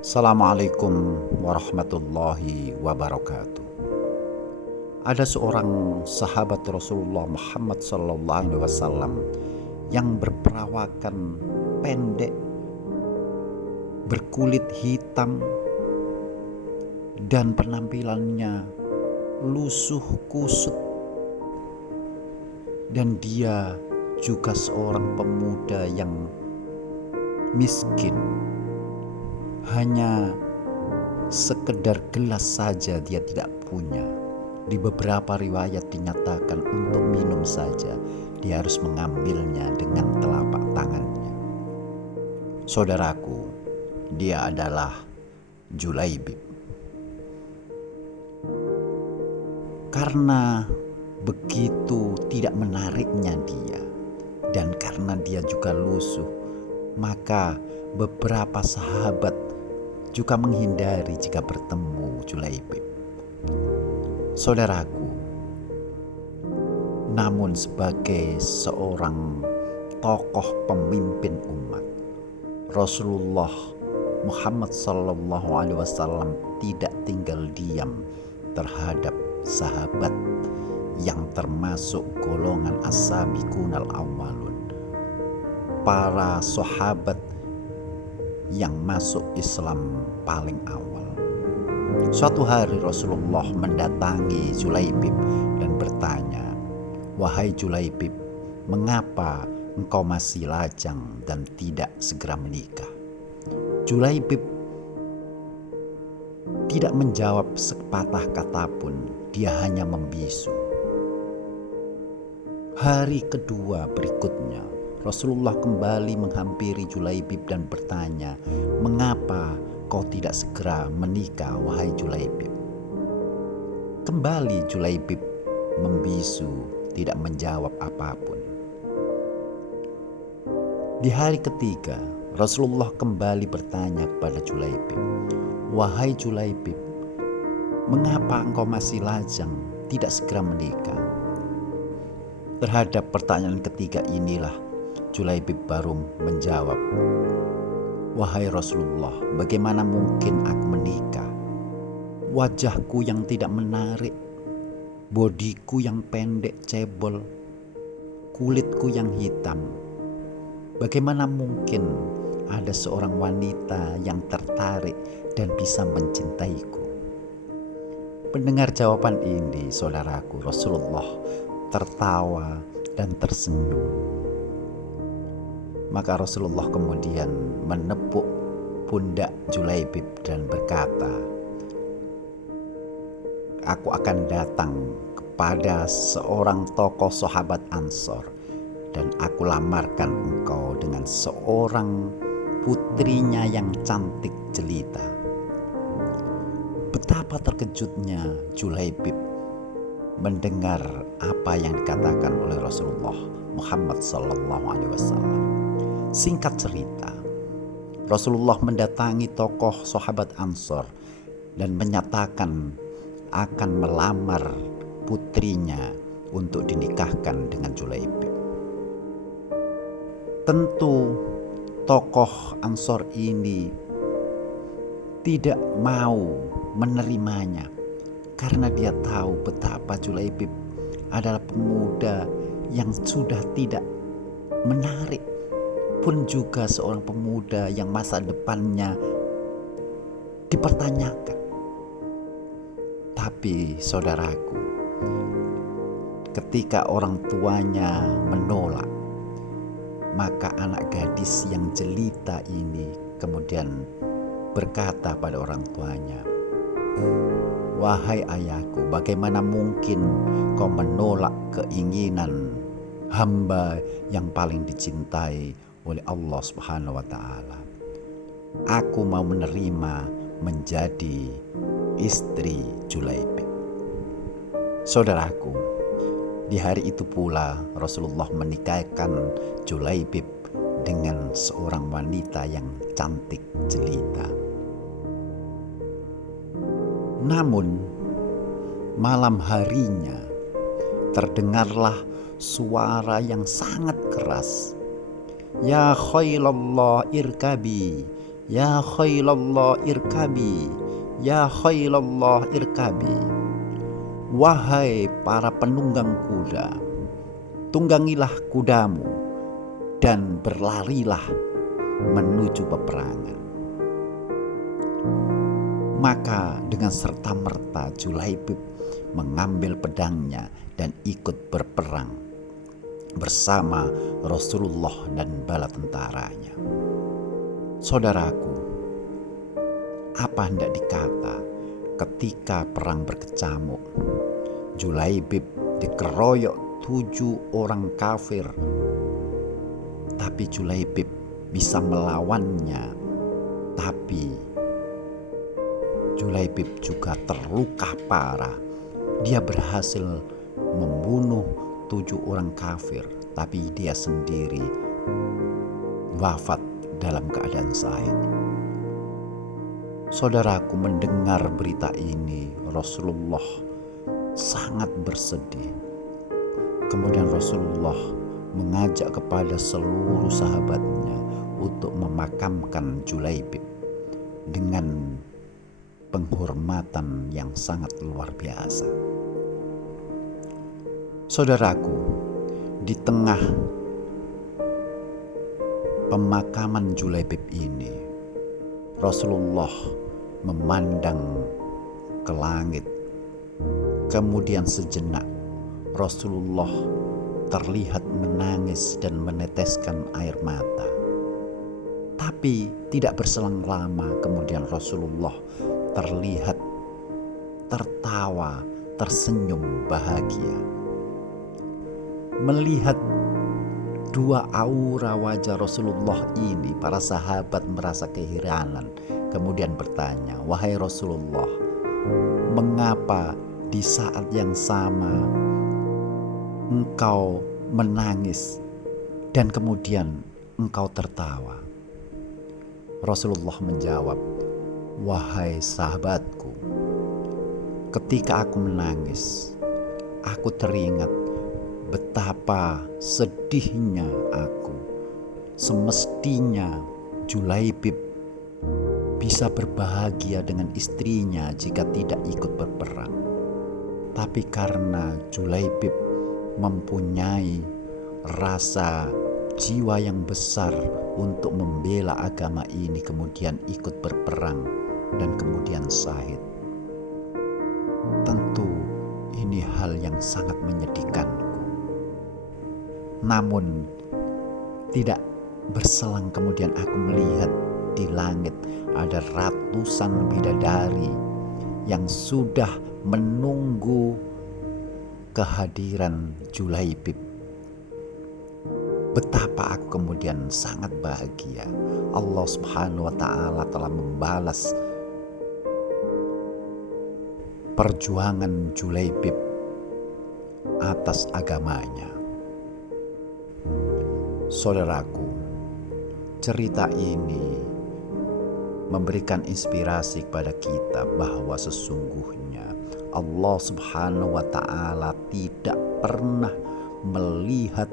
Assalamualaikum warahmatullahi wabarakatuh. Ada seorang sahabat Rasulullah Muhammad SAW yang berperawakan pendek, berkulit hitam, dan penampilannya lusuh kusut. Dan dia juga seorang pemuda yang miskin. Hanya sekedar gelas saja dia tidak punya. Di beberapa riwayat dinyatakan untuk minum saja dia harus mengambilnya dengan telapak tangannya. Saudaraku, dia adalah Julaibib. Karena begitu tidak menariknya dia, dan karena dia juga lusuh, maka beberapa sahabat juga menghindari jika bertemu Julaibib. Saudaraku, namun sebagai seorang tokoh pemimpin umat, Rasulullah Muhammad SAW tidak tinggal diam terhadap sahabat yang termasuk golongan as-sabiqunal awwalun, para sahabat yang masuk Islam paling awal. Suatu hari Rasulullah mendatangi Julaibib dan bertanya, "Wahai Julaibib, mengapa engkau masih lajang dan tidak segera menikah?" Julaibib tidak menjawab sepatah kata pun, dia hanya membisu. Hari kedua berikutnya, Rasulullah kembali menghampiri Julaibib dan bertanya, "Mengapa kau tidak segera menikah, wahai Julaibib?" Kembali Julaibib membisu, tidak menjawab apapun. Di hari ketiga, Rasulullah kembali bertanya kepada Julaibib, "Wahai Julaibib, mengapa engkau masih lajang, tidak segera menikah?" Terhadap pertanyaan ketiga inilah Julaibib baru menjawab, "Wahai Rasulullah, bagaimana mungkin aku menikah? Wajahku yang tidak menarik, bodiku yang pendek cebol, kulitku yang hitam. Bagaimana mungkin ada seorang wanita yang tertarik dan bisa mencintaiku?" Mendengar jawaban ini, saudaraku, Rasulullah tertawa dan tersenyum. Maka Rasulullah kemudian menepuk pundak Julaibib dan berkata, "Aku akan datang kepada seorang tokoh sahabat Ansor dan aku lamarkan engkau dengan seorang putrinya yang cantik jelita." Betapa terkejutnya Julaibib mendengar apa yang dikatakan oleh Rasulullah Muhammad SAW. Singkat cerita, Rasulullah mendatangi tokoh sahabat Ansor dan menyatakan akan melamar putrinya untuk dinikahkan dengan Julaibib. Tentu tokoh Ansor ini tidak mau menerimanya karena dia tahu betapa Julaibib adalah pemuda yang sudah tidak menarik, pun juga seorang pemuda yang masa depannya dipertanyakan. Tapi saudaraku, ketika orang tuanya menolak, maka anak gadis yang jelita ini kemudian berkata pada orang tuanya, "Wahai ayahku, bagaimana mungkin kau menolak keinginan hamba yang paling dicintai oleh Allah Subhanahu wa Ta'ala? Aku mau menerima menjadi istri Julaibib." Saudaraku, di hari itu pula Rasulullah menikahkan Julaibib dengan seorang wanita yang cantik jelita. Namun malam harinya terdengarlah suara yang sangat keras. "Ya khailallah irkabi, Ya khailallah irkabi, ya khailallah irkabi. Wahai para penunggang kuda, tunggangilah kudamu dan berlarilah menuju peperangan. Maka dengan serta-merta Julaibib mengambil pedangnya dan ikut berperang bersama Rasulullah dan bala tentaranya. Saudaraku, apa hendak dikata ketika perang berkecamuk, Julaibib dikeroyok 7 orang kafir, tapi Julaibib bisa melawannya, tapi Julaibib juga terluka parah. Dia berhasil membunuh 7 orang kafir, tapi dia sendiri wafat dalam keadaan syahid. Saudaraku, mendengar berita ini, Rasulullah sangat bersedih. Kemudian Rasulullah mengajak kepada seluruh sahabatnya untuk memakamkan Julaibib dengan penghormatan yang sangat luar biasa. Saudaraku, di tengah pemakaman Julaibib ini, Rasulullah memandang ke langit. Kemudian sejenak Rasulullah terlihat menangis dan meneteskan air mata. Tapi tidak berselang lama kemudian Rasulullah terlihat tertawa, tersenyum bahagia. Melihat dua aura wajah Rasulullah ini, para sahabat merasa keheranan. Kemudian bertanya, "Wahai Rasulullah, mengapa di saat yang sama engkau menangis dan kemudian engkau tertawa?" Rasulullah menjawab, "Wahai sahabatku, ketika aku menangis, aku teringat betapa sedihnya aku. Semestinya Julaibib bisa berbahagia dengan istrinya jika tidak ikut berperang. Tapi karena Julaibib mempunyai rasa jiwa yang besar untuk membela agama ini, kemudian ikut berperang dan kemudian syahid. Tentu ini hal yang sangat menyedihkanku. Namun tidak berselang kemudian aku melihat di langit ada ratusan bidadari yang sudah menunggu kehadiran Julaibib. Betapa aku kemudian sangat bahagia. Allah Subhanahu wa Ta'ala telah membalas perjuangan Julaibib atas agamanya. Saudaraku, cerita ini memberikan inspirasi kepada kita bahwa sesungguhnya Allah Subhanahu wa Ta'ala tidak pernah melihat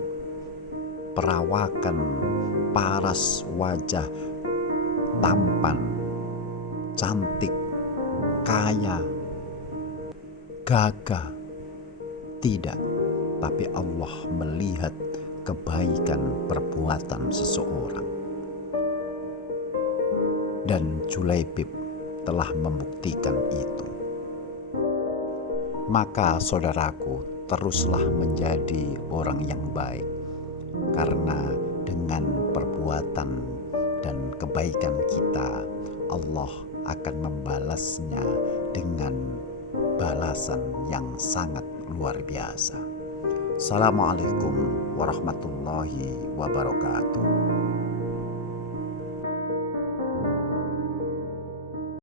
perawakan, paras wajah, tampan, cantik, kaya, gagah. Tidak, tapi Allah melihat kebaikan perbuatan seseorang. Dan Julaibib telah membuktikan itu. Maka saudaraku, teruslah menjadi orang yang baik, karena dengan perbuatan dan kebaikan kita, Allah akan membalasnya dengan balasan yang sangat luar biasa. Assalamualaikum warahmatullahi wabarakatuh.